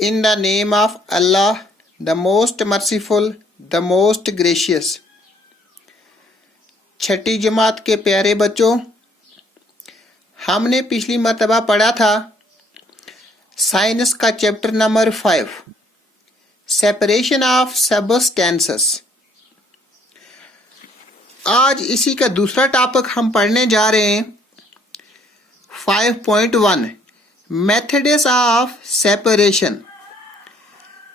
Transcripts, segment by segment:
In the name of Allah, the most merciful, the most gracious. छठी जमात के प्यारे बच्चों, हमने पिछली मर्तबा पढ़ा था साइंस का chapter number 5, separation of substances. आज इसी का दूसरा टॉपिक हम पढ़ने जा रहे हैं 5.1 मेथड्स ऑफ सेपरेशन,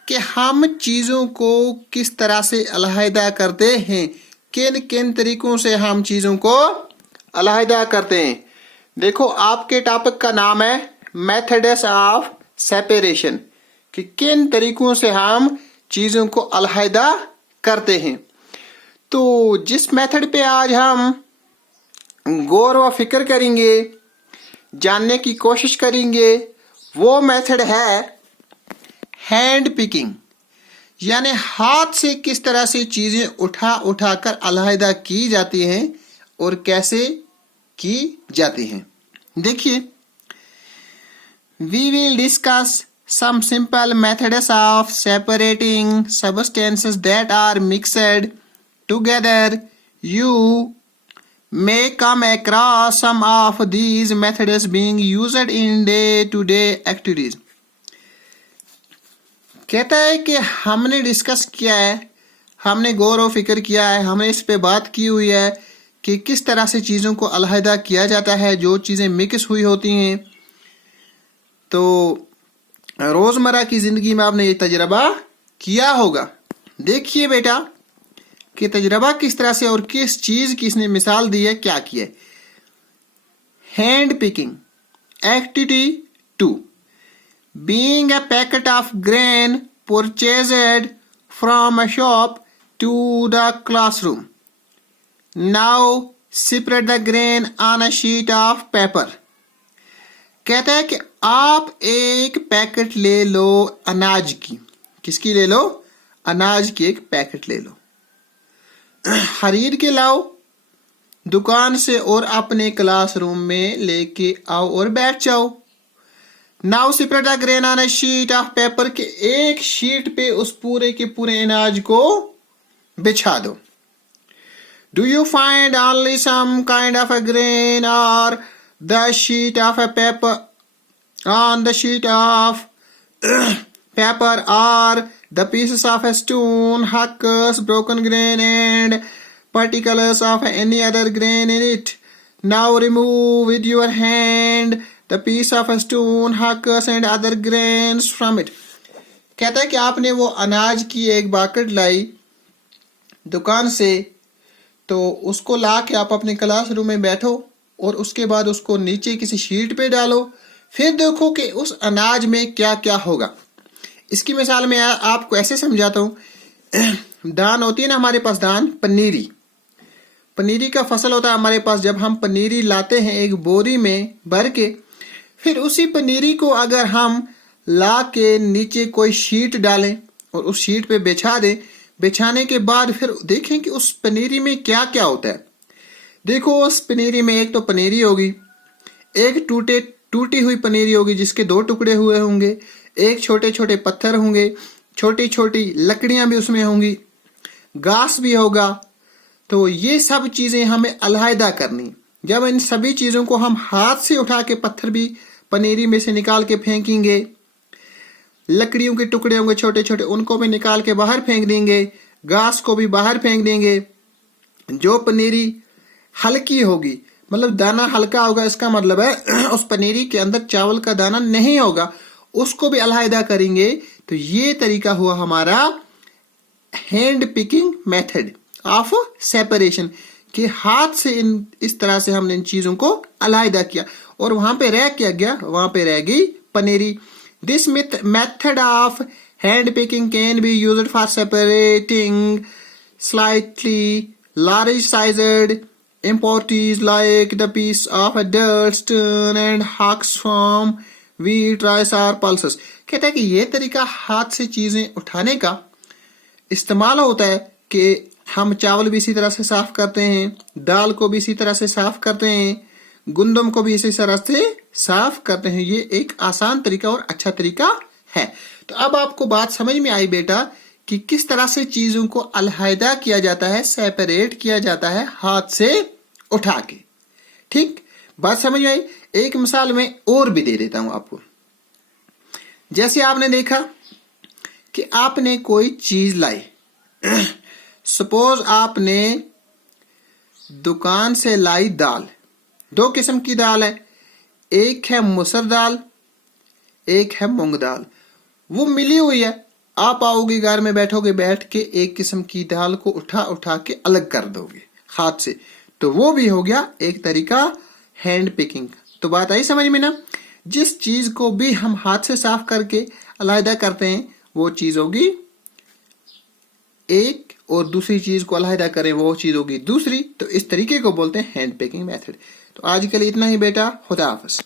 कि हम चीज़ों को किस तरह से अलहदा करते हैं, किन किन तरीकों से हम चीज़ों को अलहदा करते हैं। देखो, आपके टॉपिक का नाम है मेथड्स ऑफ सेपरेशन, कि किन तरीकों से हम चीज़ों को अलहदा करते हैं। तो जिस मेथड पे आज हम गौर व फिक्र करेंगे, जानने की कोशिश करेंगे, वो मेथड है हैंड पिकिंग, यानी हाथ से किस तरह से चीजें उठा कर अलहदा की जाती हैं और कैसे की जाती हैं। देखिए, we will discuss some simple methods of separating substances that are mixed together. You may come across some of these methods being used in day-to-day activities. कहता है कि हमने डिस्कस किया है, हमने गौर व फिक्र किया है, हमने इस पे बात की हुई है कि किस तरह से चीज़ों को अलहदा किया जाता है जो चीज़ें मिक्स हुई होती हैं। तो रोज़मर्रा की ज़िंदगी में आपने ये तजर्बा किया होगा। देखिए बेटा कि तजर्बा किस तरह से और किस चीज़ की इसने मिसाल दी है, क्या की है। Hand picking activity 2, being a packet of grain purchased from a shop to the classroom. Now separate the grain on a sheet of paper. कहता है कि आप एक पैकेट ले लो अनाज की। किसकी ले लो? अनाज की एक पैकेट ले लो, खरीद के लाओ दुकान से और अपने क्लासरूम में लेके आओ और बैठ जाओ। Now separate the grain on a sheet of paper, के एक शीट पे उस पूरे के पूरे अनाज को बिछा दो। Do you find only some kind of a grain और the sheet of a paper on the sheet of paper are the pieces of a stone, huskers, broken grain and particles of any other grain in it. Now remove with your hand the piece of a stone, huskers and other grains from it. कहता है कि आपने वो अनाज की एक बाकट लाई दुकान से, तो उसको ला के आप अपने क्लासरूम में बैठो और उसके बाद उसको नीचे किसी शीट पे डालो। फिर देखो कि उस अनाज में क्या क्या होगा। इसकी मिसाल मैं आपको ऐसे समझाता हूँ। दान होती है ना हमारे पास, दान पनीरी, पनीरी का फसल होता है हमारे पास। जब हम पनीरी लाते हैं एक बोरी में भर के, फिर उसी पनीरी को अगर हम ला के नीचे कोई शीट डालें और उस शीट पे बिछा दें, बिछाने के बाद फिर देखें कि उस पनीरी में क्या क्या होता है। देखो, उस पनीरी में एक तो पनीरी होगी, एक टूटी हुई पनीरी होगी जिसके 2 टुकड़े हुए होंगे, एक छोटे छोटे पत्थर होंगे, छोटी छोटी लकड़ियां भी उसमें होंगी, घास भी होगा। तो ये सब चीजें हमें अलहदा करनी। जब इन सभी चीजों को हम हाथ से उठा के, पत्थर भी पनीरी में से निकाल के फेंकेंगे, लकड़ियों के टुकड़े होंगे छोटे छोटे, उनको भी निकाल के बाहर फेंक देंगे, घास को भी बाहर फेंक देंगे। जो पनीरी हल्की होगी, मतलब दाना हल्का होगा, इसका मतलब है उस पनीरी के अंदर चावल का दाना नहीं होगा, उसको भी अलहदा करेंगे। तो ये तरीका हुआ हमारा hand picking method of separation, कि हाथ से इस तरह से हमने इन चीजों को अलहदा किया और वहां पे रह क्या गया, वहां पे रह गई पनीरी। This method of hand picking can be used for separating slightly large sized impurities like the piece of a dirt, stone and husks from wheat, rice or pulses. कहता है कि ये तरीका हाथ से चीजें उठाने का इस्तेमाल होता है कि हम चावल भी इसी तरह से साफ करते हैं, दाल को भी इसी तरह से साफ करते हैं, गुंदम को भी इसी तरह से साफ करते हैं। ये एक आसान तरीका और अच्छा तरीका है। तो अब आपको बात समझ में आई बेटा कि किस तरह से चीजों को अलहदा किया जाता है, सेपरेट किया जाता है हाथ से उठा के। ठीक, बात समझ में आई। एक मिसाल में और भी दे देता हूं आपको। जैसे आपने देखा कि आपने कोई चीज लाई, सपोज आपने दुकान से लाई दाल। दो किस्म की दाल है, एक है मसूर दाल, एक है मूंग दाल। वो मिली हुई है, आप आओगे घर में, बैठोगे, बैठ के एक किस्म की दाल को उठा उठा के अलग कर दोगे हाथ से, तो वो भी हो गया एक तरीका हैंड पिकिंग। तो बात आई समझ में ना। जिस चीज को भी हम हाथ से साफ करके अलहदा करते हैं वो चीज होगी एक, और दूसरी चीज को अलहदा करें वो चीज होगी दूसरी। तो इस तरीके को बोलते हैं हैंड पिकिंग मेथड। तो आज के लिए इतना ही बेटा, खुदा हाफिज।